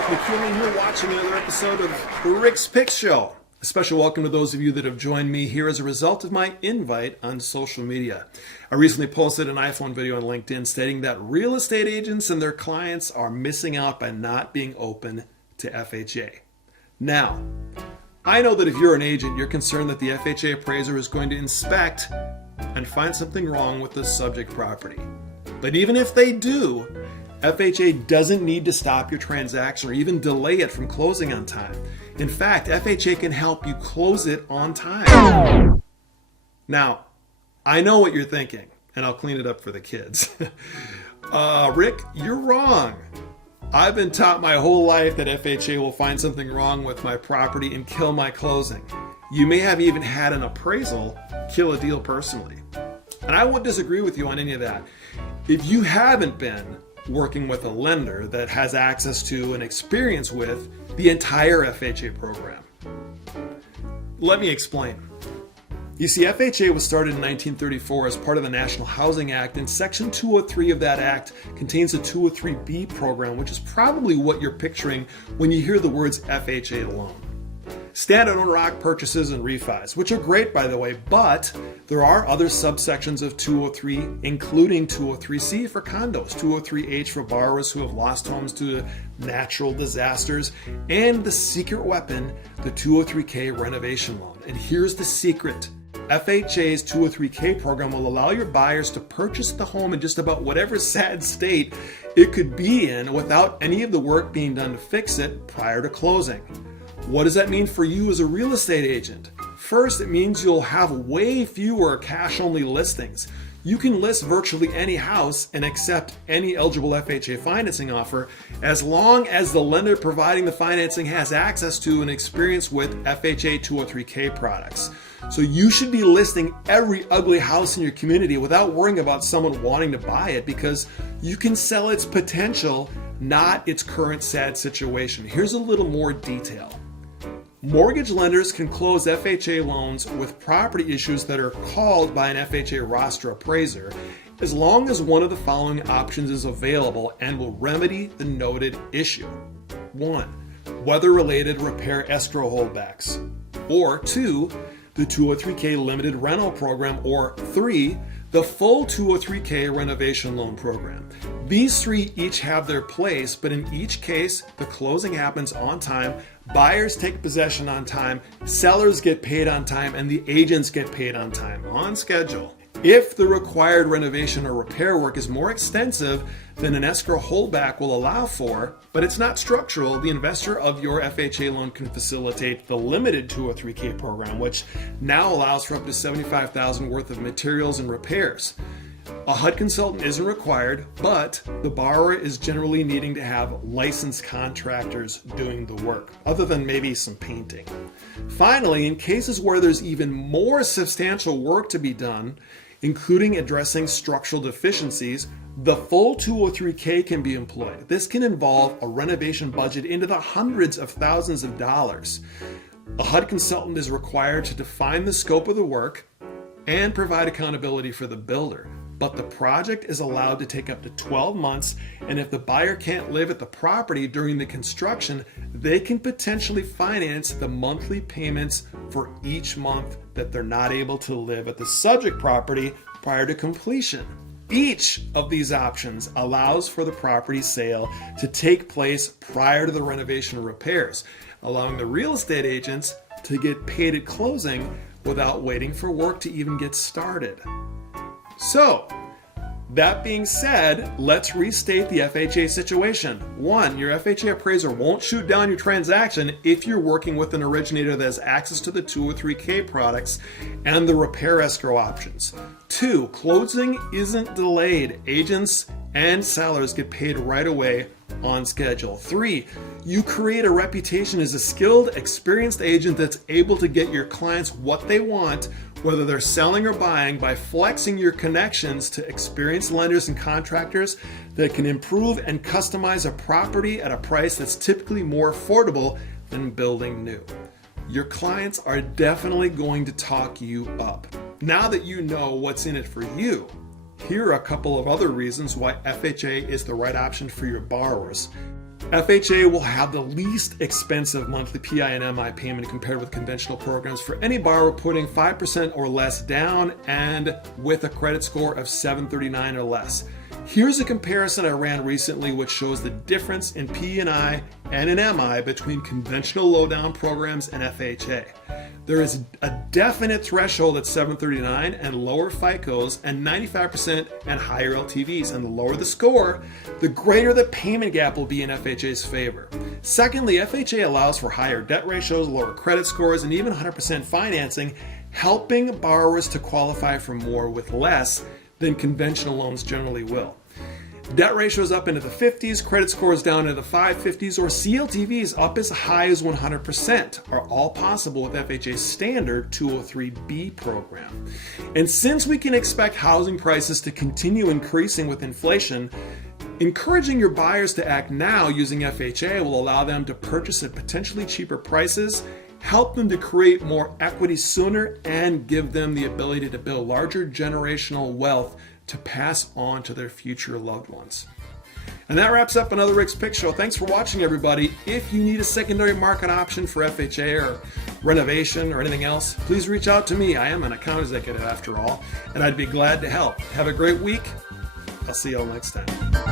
Rick McEwen here, watching another episode of Rick's Pick Show. A special welcome to those of you that have joined me here as a result of my invite on social media. I recently posted an iPhone video on LinkedIn stating that real estate agents and their clients are missing out by not being open to FHA. Now, I know that if you're an agent, you're concerned that the FHA appraiser is going to inspect and find something wrong with the subject property. But even if they do, FHA doesn't need to stop your transaction or even delay it from closing on time. In fact, FHA can help you close it on time. Now, I know what you're thinking, and I'll clean it up for the kids. Rick, you're wrong. I've been taught my whole life that FHA will find something wrong with my property and kill my closing. You may have even had an appraisal kill a deal personally. And I won't disagree with you on any of that. If you haven't been working with a lender that has access to and experience with the entire FHA program. Let me explain. You see, FHA was started in 1934 as part of the National Housing Act, and Section 203 of that act contains a 203B program, which is probably what you're picturing when you hear the words FHA loan. Standard owner-occupied purchases and refis, which are great by the way, but there are other subsections of 203, including 203C for condos, 203H for borrowers who have lost homes due to natural disasters, and the secret weapon, the 203K renovation loan. And here's the secret. FHA's 203K program will allow your buyers to purchase the home in just about whatever sad state it could be in without any of the work being done to fix it prior to closing. What does that mean for you as a real estate agent? First, it means you'll have way fewer cash-only listings. You can list virtually any house and accept any eligible FHA financing offer as long as the lender providing the financing has access to and experience with FHA 203K products. So you should be listing every ugly house in your community without worrying about someone wanting to buy it, because you can sell its potential, not its current sad situation. Here's a little more detail. Mortgage lenders can close FHA loans with property issues that are called by an FHA roster appraiser as long as one of the following options is available and will remedy the noted issue. 1. Weather-related repair escrow holdbacks. Or 2. The 203K limited rental program. Or 3. The full 203K renovation loan program. These three each have their place, but in each case, the closing happens on time, buyers take possession on time, sellers get paid on time, and the agents get paid on time, on schedule. If the required renovation or repair work is more extensive than an escrow holdback will allow for, but it's not structural, the investor of your FHA loan can facilitate the limited 203K program, which now allows for up to $75,000 worth of materials and repairs. A HUD consultant isn't required, but the borrower is generally needing to have licensed contractors doing the work, other than maybe some painting. Finally, in cases where there's even more substantial work to be done, including addressing structural deficiencies, the full 203K can be employed. This can involve a renovation budget into the hundreds of thousands of dollars. A HUD consultant is required to define the scope of the work and provide accountability for the builder. But the project is allowed to take up to 12 months, and if the buyer can't live at the property during the construction, they can potentially finance the monthly payments for each month that they're not able to live at the subject property prior to completion. Each of these options allows for the property sale to take place prior to the renovation or repairs, allowing the real estate agents to get paid at closing without waiting for work to even get started. So, that being said, let's restate the FHA situation. 1, your FHA appraiser won't shoot down your transaction if you're working with an originator that has access to the 203K products and the repair escrow options. 2, closing isn't delayed. Agents and sellers get paid right away on schedule. 3, you create a reputation as a skilled, experienced agent that's able to get your clients what they want, whether they're selling or buying, by flexing your connections to experienced lenders and contractors that can improve and customize a property at a price that's typically more affordable than building new. Your clients are definitely going to talk you up. Now that you know what's in it for you, here are a couple of other reasons why FHA is the right option for your borrowers. FHA will have the least expensive monthly PI and MI payment compared with conventional programs for any borrower putting 5% or less down and with a credit score of 739 or less. Here's a comparison I ran recently which shows the difference in P&I and an MI between conventional low-down programs and FHA. There is a definite threshold at 739 and lower FICOs and 95% and higher LTVs, and the lower the score, the greater the payment gap will be in FHA's favor. Secondly, FHA allows for higher debt ratios, lower credit scores, and even 100% financing, helping borrowers to qualify for more with less than conventional loans generally will. Debt ratios up into the 50s, credit scores down into the 550s, or CLTVs up as high as 100% are all possible with FHA's standard 203B program. And since we can expect housing prices to continue increasing with inflation, encouraging your buyers to act now using FHA will allow them to purchase at potentially cheaper prices, help them to create more equity sooner, and give them the ability to build larger generational wealth to pass on to their future loved ones. And that wraps up another Rick's Pick Show. Thanks for watching, everybody. If you need a secondary market option for FHA or renovation or anything else, please reach out to me. I am an account executive after all, and I'd be glad to help. Have a great week. I'll see you all next time.